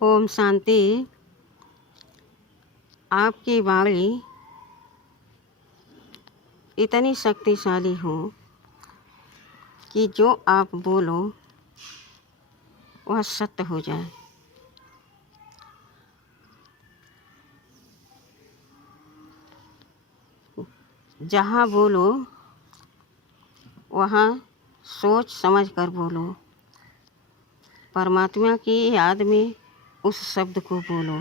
ओम शांति। आपकी वाणी इतनी शक्तिशाली हो कि जो आप बोलो वह सत्य हो जाए। जहाँ बोलो वहाँ सोच समझ कर बोलो। परमात्मा की याद में उस शब्द को बोलो।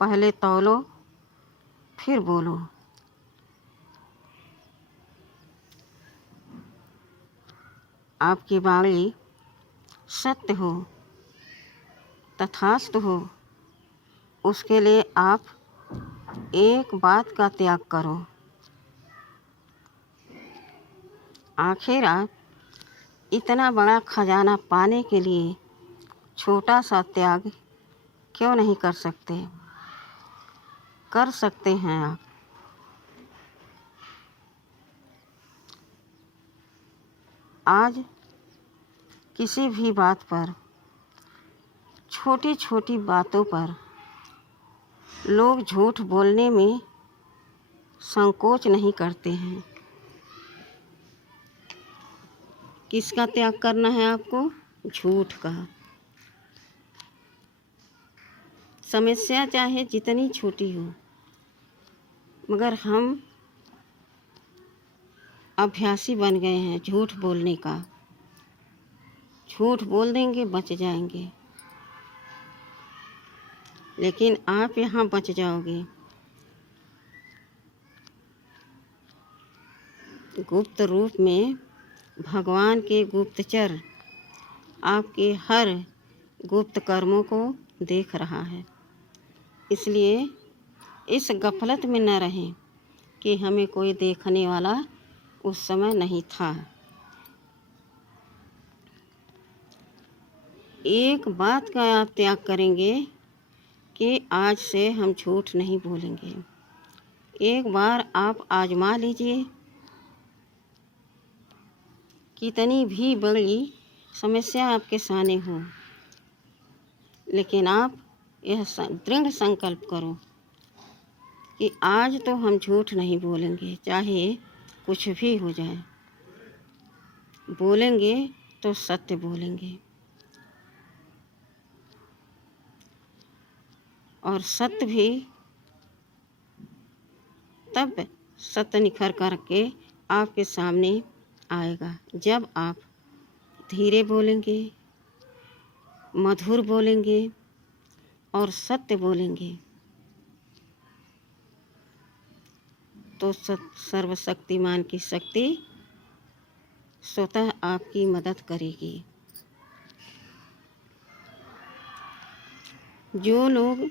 पहले तौलो फिर बोलो। आपकी वाणी सत्य हो, तथास्तु हो। उसके लिए आप एक बात का त्याग करो। आखिर आप इतना बड़ा खजाना पाने के लिए छोटा सा त्याग क्यों नहीं कर सकते? कर सकते हैं आप। आज किसी भी बात पर, छोटी छोटी बातों पर लोग झूठ बोलने में संकोच नहीं करते हैं। किसका त्याग करना है आपको? झूठ का। समस्या चाहे जितनी छोटी हो, मगर हम अभ्यासी बन गए हैं झूठ बोलने का। झूठ बोल देंगे बच जाएंगे, लेकिन आप यहाँ बच जाओगे। गुप्त रूप में भगवान के गुप्तचर आपके हर गुप्त कर्मों को देख रहा है। इसलिए इस गफलत में न रहें कि हमें कोई देखने वाला उस समय नहीं था। एक बात का आप त्याग करेंगे कि आज से हम झूठ नहीं बोलेंगे। एक बार आप आजमा लीजिए। कितनी भी बड़ी समस्या आपके सामने हो, लेकिन आप यह दृढ़ संकल्प करो कि आज तो हम झूठ नहीं बोलेंगे, चाहे कुछ भी हो जाए। बोलेंगे तो सत्य बोलेंगे, और सत्य भी तब सत्य निखर करके आपके सामने आएगा जब आप धीरे बोलेंगे, मधुर बोलेंगे और सत्य बोलेंगे। तो सर्वशक्तिमान की शक्ति स्वतः आपकी मदद करेगी। जो लोग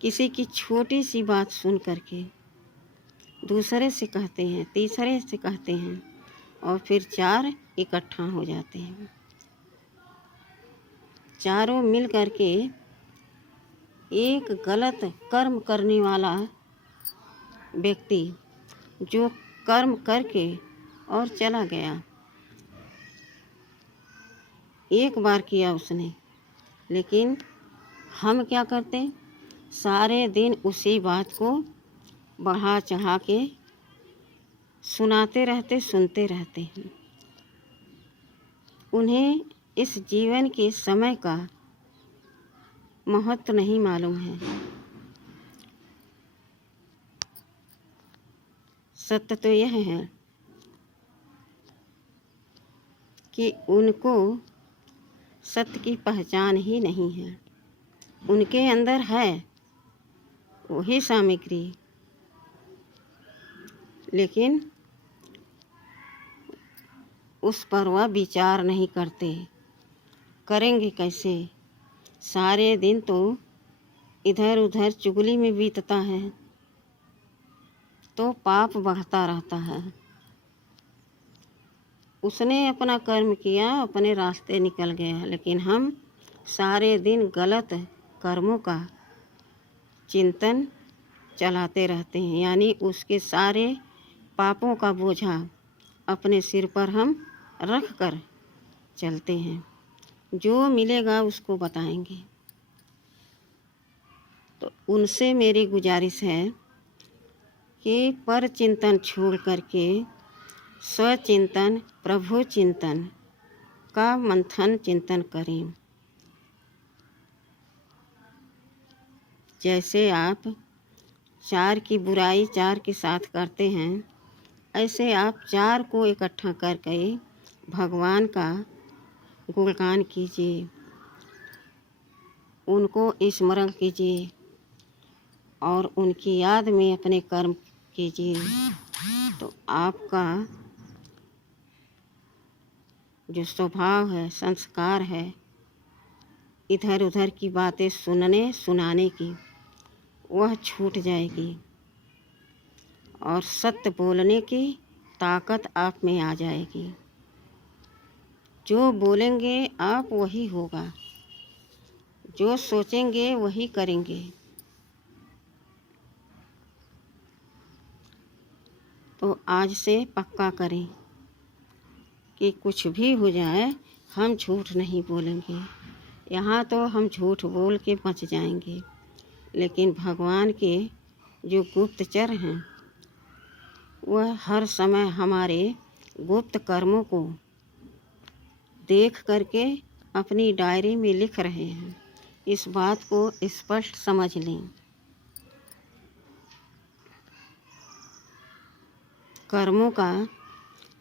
किसी की छोटी सी बात सुन करके दूसरे से कहते हैं, तीसरे से कहते हैं, और फिर चार इकट्ठा हो जाते हैं। चारों मिल करके एक गलत कर्म करने वाला व्यक्ति जो कर्म करके और चला गया, एक बार किया उसने, लेकिन हम क्या करते? सारे दिन उसी बात को बढ़ा चढ़ा के सुनाते रहते, सुनते रहते हैं। उन्हें इस जीवन के समय का महत्व नहीं मालूम है। सत्य तो यह है कि उनको सत्य की पहचान ही नहीं है। उनके अंदर है वही सामग्री, लेकिन उस पर वह विचार नहीं करते। करेंगे कैसे? सारे दिन तो इधर उधर चुगली में बीतता है, तो पाप बढ़ता रहता है। उसने अपना कर्म किया, अपने रास्ते निकल गया, लेकिन हम सारे दिन गलत कर्मों का चिंतन चलाते रहते हैं। यानी उसके सारे पापों का बोझा अपने सिर पर हम रख कर चलते हैं। जो मिलेगा उसको बताएंगे। तो उनसे मेरी गुजारिश है कि पर चिंतन छोड़ करके स्वचिंतन प्रभु चिंतन का मंथन चिंतन करें। जैसे आप चार की बुराई चार के साथ करते हैं, ऐसे आप चार को इकट्ठा करके भगवान का गुणगान कीजिए, उनको स्मरण कीजिए और उनकी याद में अपने कर्म कीजिए। तो आपका जो स्वभाव है, संस्कार है, इधर उधर की बातें सुनने सुनाने की, वह छूट जाएगी और सत्य बोलने की ताकत आप में आ जाएगी। जो बोलेंगे आप वही होगा, जो सोचेंगे वही करेंगे। तो आज से पक्का करें कि कुछ भी हो जाए हम झूठ नहीं बोलेंगे। यहाँ तो हम झूठ बोल के बच जाएंगे, लेकिन भगवान के जो गुप्तचर हैं वह हर समय हमारे गुप्त कर्मों को देख करके अपनी डायरी में लिख रहे हैं। इस बात को स्पष्ट समझ लें। कर्मों का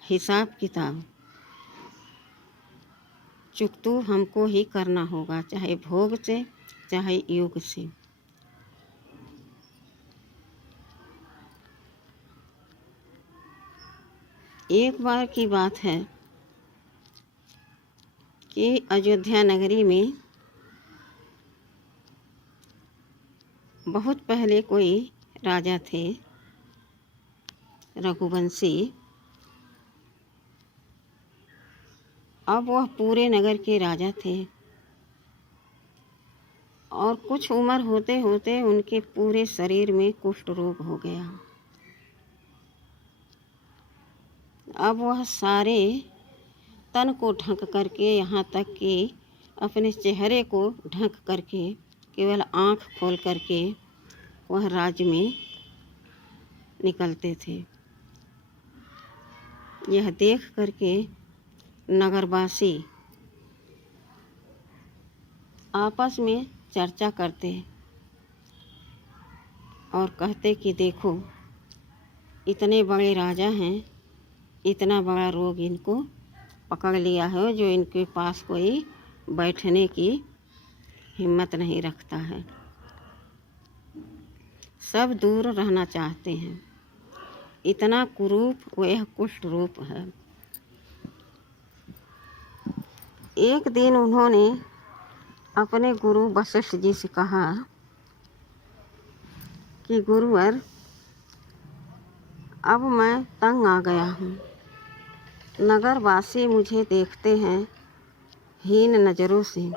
हिसाब किताब चुकतू हमको ही करना होगा, चाहे भोग से चाहे योग से। एक बार की बात है कि अयोध्या नगरी में बहुत पहले कोई राजा थे, रघुवंशी। अब वह पूरे नगर के राजा थे और कुछ उम्र होते होते उनके पूरे शरीर में कुष्ठ रोग हो गया। अब वह सारे तन को ढक करके, यहाँ तक कि अपने चेहरे को ढक करके, केवल आँख खोल करके वह राज्य में निकलते थे। यह देख करके नगरवासी आपस में चर्चा करते और कहते कि देखो, इतने बड़े राजा हैं, इतना बड़ा रोग इनको पकड़ लिया है, जो इनके पास कोई बैठने की हिम्मत नहीं रखता है। सब दूर रहना चाहते हैं। इतना कुरूप वह कुष्ठ रूप है। एक दिन उन्होंने अपने गुरु वशिष्ठ जी से कहा कि गुरुवर, अब मैं तंग आ गया हूँ। नगरवासी मुझे देखते हैं हीन नज़रों से,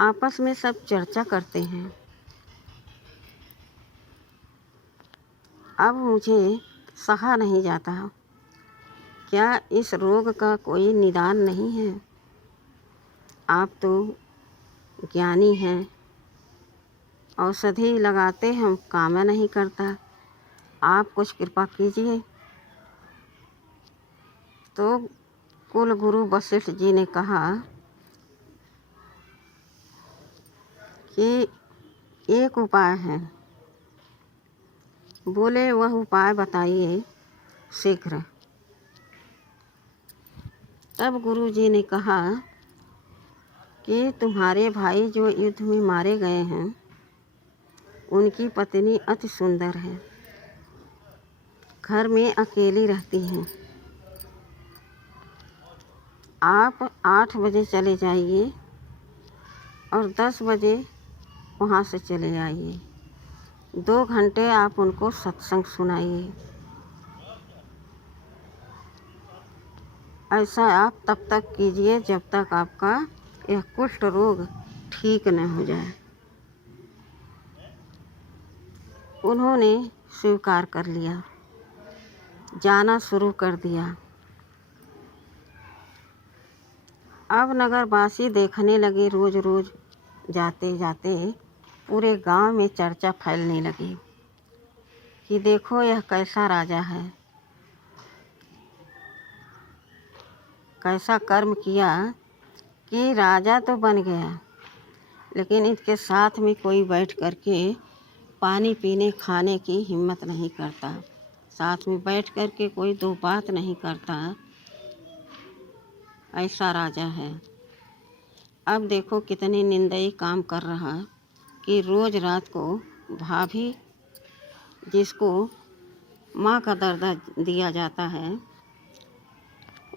आपस में सब चर्चा करते हैं। अब मुझे सहा नहीं जाता। क्या इस रोग का कोई निदान नहीं है? आप तो ज्ञानी हैं, औषधि लगाते हम काम नहीं करता, आप कुछ कृपा कीजिए। तो कुल गुरु वशिष्ठ जी ने कहा कि एक उपाय है। बोले, वह उपाय बताइए शीघ्र। तब गुरु जी ने कहा कि तुम्हारे भाई जो युद्ध में मारे गए हैं, उनकी पत्नी अति सुंदर है, घर में अकेली रहती हैं। आप 8 बजे चले जाइए और 10 बजे वहाँ से चले आइए। 2 घंटे आप उनको सत्संग सुनाइए। ऐसा आप तब तक कीजिए जब तक आपका यह कुष्ठ रोग ठीक न हो जाए। उन्होंने स्वीकार कर लिया, जाना शुरू कर दिया। अब नगरवासी देखने लगे, रोज रोज जाते जाते पूरे गांव में चर्चा फैलने लगी कि देखो यह कैसा राजा है, कैसा कर्म किया कि राजा तो बन गया, लेकिन इसके साथ में कोई बैठ कर के पानी पीने खाने की हिम्मत नहीं करता, साथ में बैठ कर के कोई दो बात नहीं करता। ऐसा राजा है। अब देखो कितने निंदनीय काम कर रहा कि रोज़ रात को भाभी, जिसको माँ का दर्जा दिया जाता है,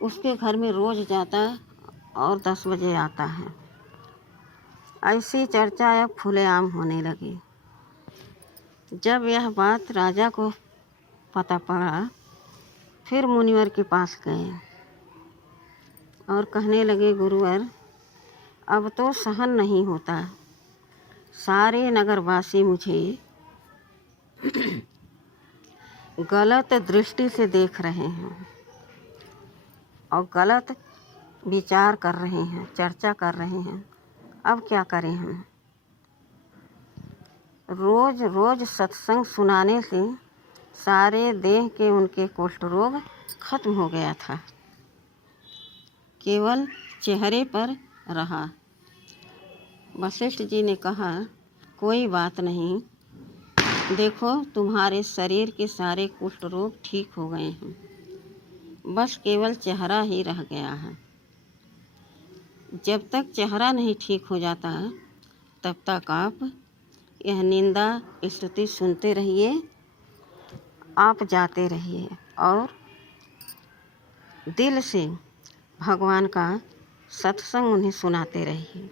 उसके घर में रोज़ जाता और 10 बजे आता है। ऐसी चर्चा अब खुलेआम होने लगी। जब यह बात राजा को पता पड़ा, फिर मुनिवर के पास गए और कहने लगे, गुरुवर अब तो सहन नहीं होता, सारे नगरवासी मुझे गलत दृष्टि से देख रहे हैं और गलत विचार कर रहे हैं, चर्चा कर रहे हैं। अब क्या करें हम? रोज़ रोज़ सत्संग सुनाने से सारे देह के उनके कुष्ठ रोग खत्म हो गया था, केवल चेहरे पर रहा। वशिष्ठ जी ने कहा, कोई बात नहीं, देखो तुम्हारे शरीर के सारे कुष्ठ रोग ठीक हो गए हैं, बस केवल चेहरा ही रह गया है। जब तक चेहरा नहीं ठीक हो जाता तब तक आप यह निंदा स्तुति सुनते रहिए, आप जाते रहिए और दिल से भगवान का सत्संग उन्हें सुनाते रहिए।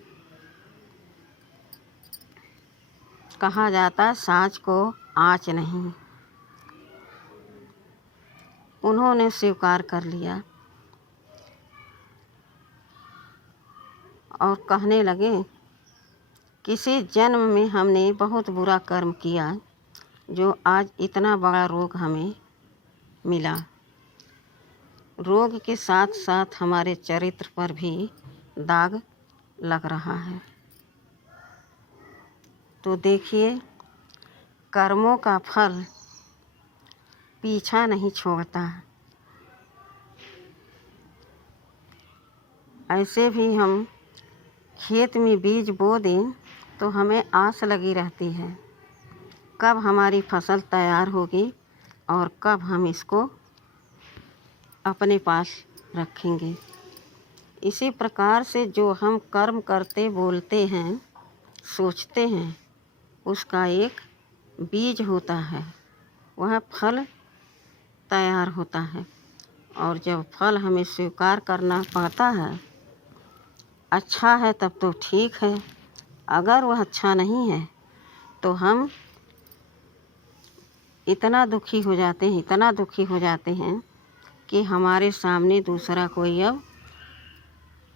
कहा जाता साँच को आँच नहीं। उन्होंने स्वीकार कर लिया और कहने लगे, किसी जन्म में हमने बहुत बुरा कर्म किया जो आज इतना बड़ा रोग हमें मिला। रोग के साथ साथ हमारे चरित्र पर भी दाग लग रहा है। तो देखिए, कर्मों का फल पीछा नहीं छोड़ता। ऐसे भी हम खेत में बीज बो दें तो हमें आस लगी रहती है कब हमारी फसल तैयार होगी और कब हम इसको अपने पास रखेंगे। इसी प्रकार से जो हम कर्म करते बोलते हैं, सोचते हैं, उसका एक बीज होता है, वह फल तैयार होता है। और जब फल हमें स्वीकार करना पड़ता है, अच्छा है तब तो ठीक है, अगर वह अच्छा नहीं है तो हम इतना दुखी हो जाते हैं कि हमारे सामने दूसरा कोई अब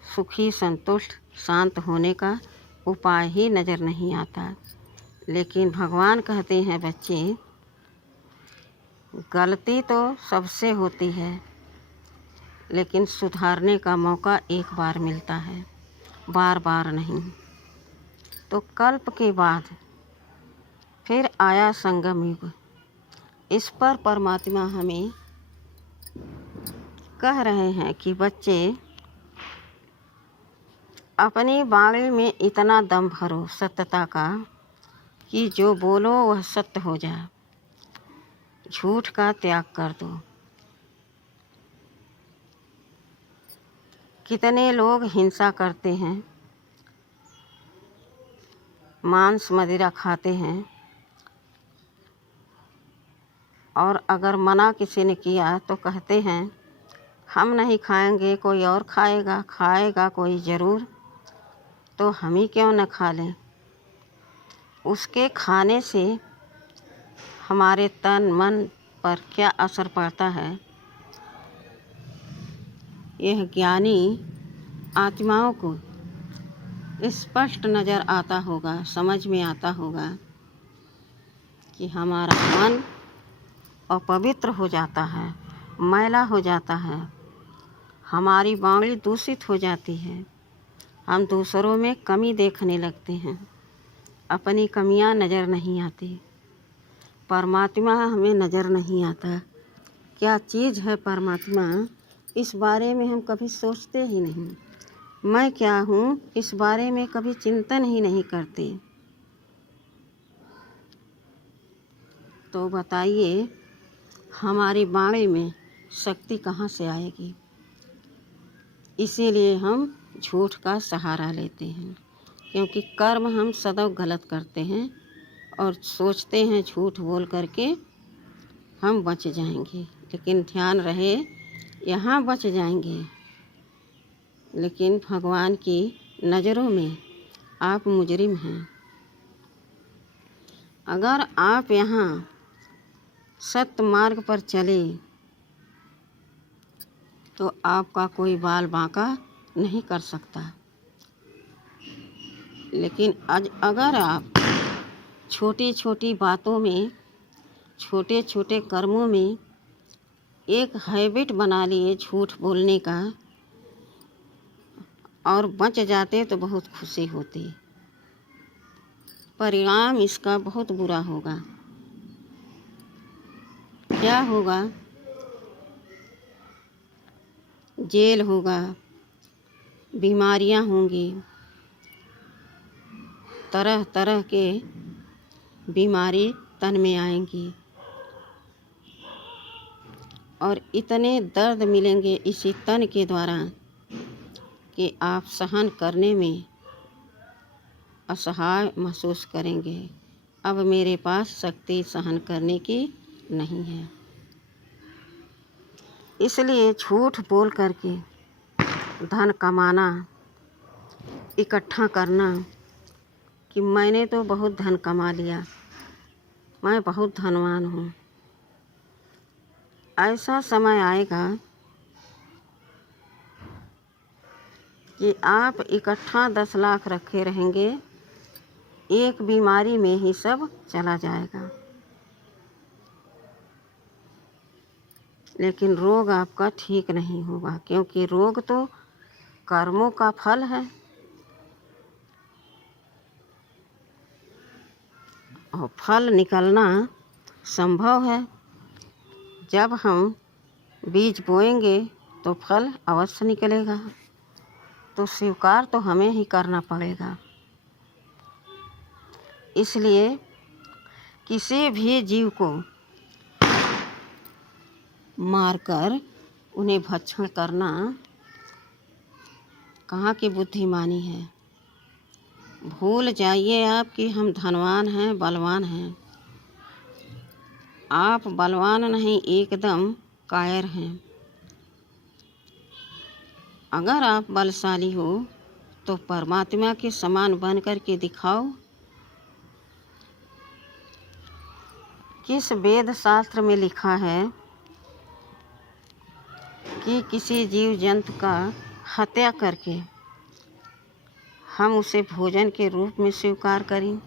सुखी, संतुष्ट, शांत होने का उपाय ही नज़र नहीं आता। लेकिन भगवान कहते हैं, बच्चे, गलती तो सबसे होती है, लेकिन सुधारने का मौका एक बार मिलता है, बार बार नहीं। तो कल्प के बाद फिर आया संगम युग। इस पर परमात्मा हमें कह रहे हैं कि बच्चे, अपनी वाणी में इतना दम भरो सत्यता का कि जो बोलो वह सत्य हो जाए, झूठ का त्याग कर दो। कितने लोग हिंसा करते हैं, मांस मदिरा खाते हैं, और अगर मना किसी ने किया तो कहते हैं हम नहीं खाएंगे, कोई और खाएगा कोई ज़रूर, तो हम ही क्यों न खा लें। उसके खाने से हमारे तन मन पर क्या असर पड़ता है, यह ज्ञानी आत्माओं को स्पष्ट नज़र आता होगा, समझ में आता होगा कि हमारा मन अपवित्र हो जाता है, मैला हो जाता है, हमारी वाणी दूषित हो जाती है, हम दूसरों में कमी देखने लगते हैं। अपनी कमियां नज़र नहीं आती, परमात्मा हमें नज़र नहीं आता। क्या चीज़ है परमात्मा, इस बारे में हम कभी सोचते ही नहीं। मैं क्या हूँ, इस बारे में कभी चिंतन ही नहीं करते। तो बताइए हमारी वाणी में शक्ति कहाँ से आएगी। इसीलिए हम झूठ का सहारा लेते हैं, क्योंकि कर्म हम सदैव गलत करते हैं और सोचते हैं झूठ बोल करके हम बच जाएंगे। लेकिन ध्यान रहे, यहाँ बच जाएंगे, लेकिन भगवान की नज़रों में आप मुजरिम हैं। अगर आप यहाँ सत्य मार्ग पर चले तो आपका कोई बाल बांका नहीं कर सकता। लेकिन अगर आप छोटी छोटी बातों में, छोटे छोटे कर्मों में एक हैबिट बना लिए झूठ बोलने का और बच जाते तो बहुत खुशी होती। परिणाम इसका बहुत बुरा होगा। क्या होगा? जेल होगा, बीमारियां होंगी, तरह तरह के बीमारी तन में आएंगी और इतने दर्द मिलेंगे इसी तन के द्वारा कि आप सहन करने में असहाय महसूस करेंगे। अब मेरे पास शक्ति सहन करने की नहीं है। इसलिए झूठ बोल करके धन कमाना, इकट्ठा करना कि मैंने तो बहुत धन कमा लिया, मैं बहुत धनवान हूँ। ऐसा समय आएगा कि आप इकट्ठा 10 लाख रखे रहेंगे, एक बीमारी में ही सब चला जाएगा। लेकिन रोग आपका ठीक नहीं होगा, क्योंकि रोग तो कर्मों का फल है और फल निकलना संभव है। जब हम बीज बोएंगे तो फल अवश्य निकलेगा, तो स्वीकार तो हमें ही करना पड़ेगा। इसलिए किसी भी जीव को मारकर उन्हें भक्षण करना कहाँ की बुद्धिमानी है। भूल जाइए आप कि हम धनवान हैं, बलवान हैं। आप बलवान नहीं, एकदम कायर हैं। अगर आप बलशाली हो तो परमात्मा के समान बन कर के दिखाओ। किस वेद शास्त्र में लिखा है कि किसी जीव जंतु का हत्या करके हम उसे भोजन के रूप में स्वीकार करें?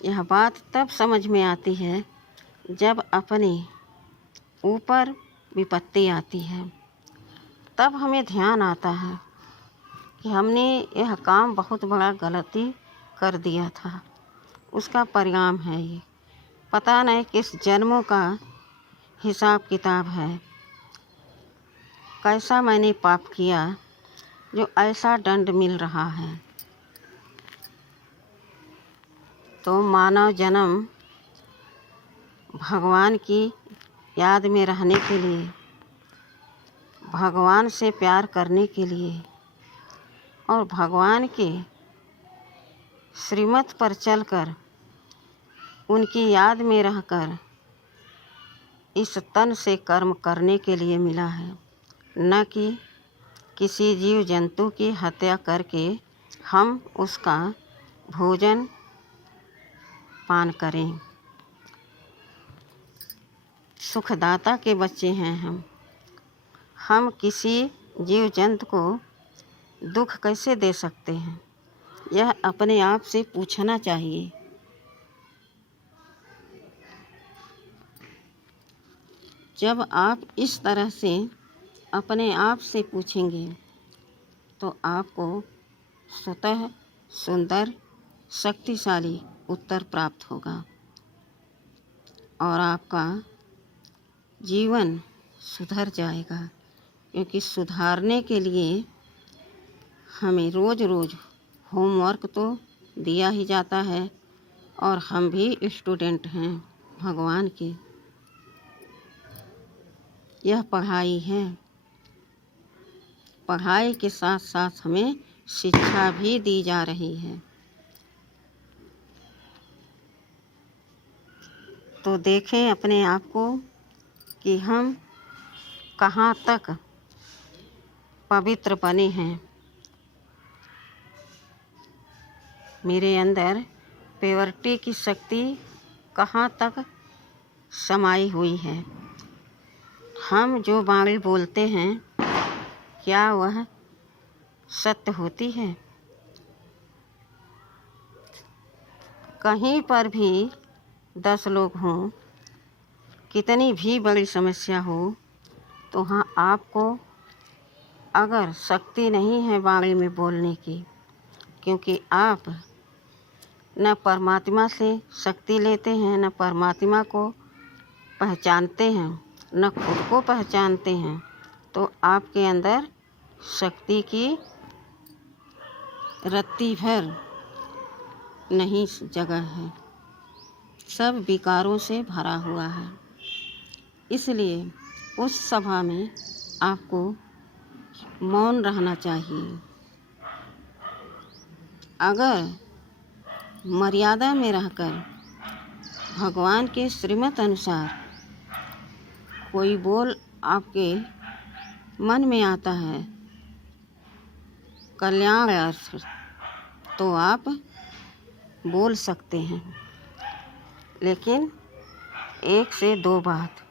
यह बात तब समझ में आती है जब अपने ऊपर विपत्ति आती है, तब हमें ध्यान आता है कि हमने यह काम बहुत बड़ा गलती कर दिया था। उसका परिणाम है ये। पता नहीं किस जन्मों का हिसाब किताब है, कैसा मैंने पाप किया जो ऐसा दंड मिल रहा है। तो मानव जन्म भगवान की याद में रहने के लिए, भगवान से प्यार करने के लिए और भगवान के श्रीमत पर चलकर उनकी याद में रहकर इस तन से कर्म करने के लिए मिला है, न कि किसी जीव जंतु की हत्या करके हम उसका भोजन पान करें। सुखदाता के बच्चे हैं हम किसी जीव जंतु को दुख कैसे दे सकते हैं? यह अपने आप से पूछना चाहिए। जब आप इस तरह से अपने आप से पूछेंगे तो आपको स्वतः सुंदर शक्तिशाली उत्तर प्राप्त होगा और आपका जीवन सुधर जाएगा। क्योंकि सुधारने के लिए हमें रोज़ रोज़ होमवर्क तो दिया ही जाता है और हम भी स्टूडेंट हैं भगवान के। यह पढ़ाई है, पढ़ाई के साथ साथ हमें शिक्षा भी दी जा रही है। तो देखें अपने आप को कि हम कहाँ तक पवित्र बने हैं। मेरे अंदर प्योरिटी की शक्ति कहाँ तक समाई हुई है। हम जो वाणी बोलते हैं क्या वह सत्य होती है? कहीं पर भी 10 लोग हों, कितनी भी बड़ी समस्या हो, तो हाँ आपको अगर शक्ति नहीं है वाणी में बोलने की, क्योंकि आप न परमात्मा से शक्ति लेते हैं, न परमात्मा को पहचानते हैं, न खुद को पहचानते हैं, तो आपके अंदर शक्ति की रत्ती भर नहीं जगह है, सब विकारों से भरा हुआ है। इसलिए उस सभा में आपको मौन रहना चाहिए। अगर मर्यादा में रहकर भगवान के श्रीमत अनुसार कोई बोल आपके मन में आता है कल्याण अर्थ, तो आप बोल सकते हैं, लेकिन 1 से 2 बात।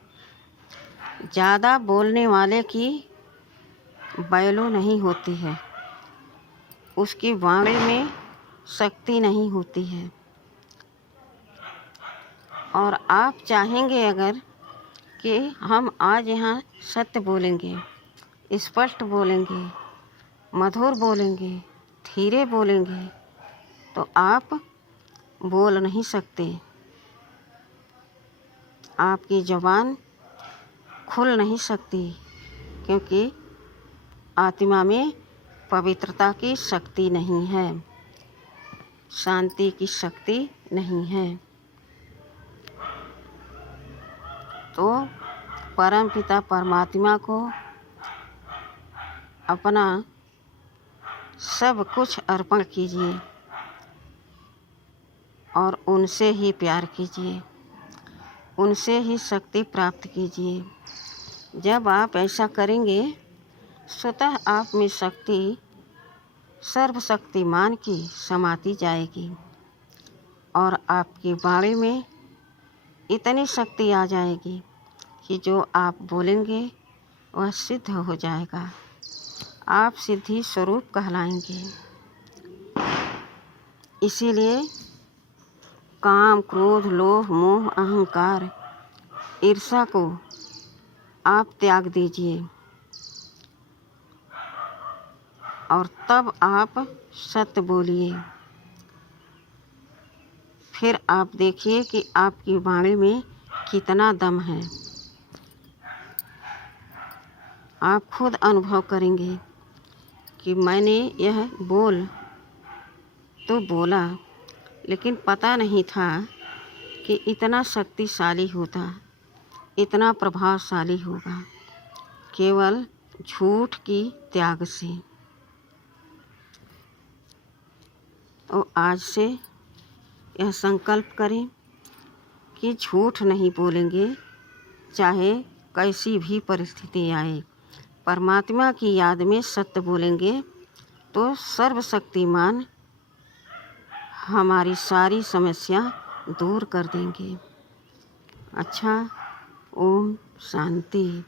ज़्यादा बोलने वाले की वैल्यू नहीं होती है, उसकी वाणी में शक्ति नहीं होती है। और आप चाहेंगे अगर कि हम आज यहाँ सत्य बोलेंगे, स्पष्ट बोलेंगे, मधुर बोलेंगे, धीरे बोलेंगे, तो आप बोल नहीं सकते। आपकी ज़ुबान खुल नहीं सकती, क्योंकि आत्मा में पवित्रता की शक्ति नहीं है, शांति की शक्ति नहीं है। तो परमपिता परमात्मा को अपना सब कुछ अर्पण कीजिए और उनसे ही प्यार कीजिए, उनसे ही शक्ति प्राप्त कीजिए। जब आप ऐसा करेंगे, स्वतः आप में शक्ति सर्वशक्तिमान की समाती जाएगी और आपकी वाणी में इतनी शक्ति आ जाएगी कि जो आप बोलेंगे वह सिद्ध हो जाएगा। आप सिद्धि स्वरूप कहलाएंगे। इसीलिए काम, क्रोध, लोभ, मोह, अहंकार, ईर्ष्या को आप त्याग दीजिए और तब आप सत्य बोलिए। फिर आप देखिए कि आपकी वाणी में कितना दम है। आप खुद अनुभव करेंगे कि मैंने यह बोल तो बोला, लेकिन पता नहीं था कि इतना शक्तिशाली होता, इतना प्रभावशाली होगा, केवल झूठ की त्याग से। और आज से यह संकल्प करें कि झूठ नहीं बोलेंगे, चाहे कैसी भी परिस्थिति आए। परमात्मा की याद में सत्य बोलेंगे तो सर्वशक्तिमान हमारी सारी समस्या दूर कर देंगे। अच्छा, ओम शांति।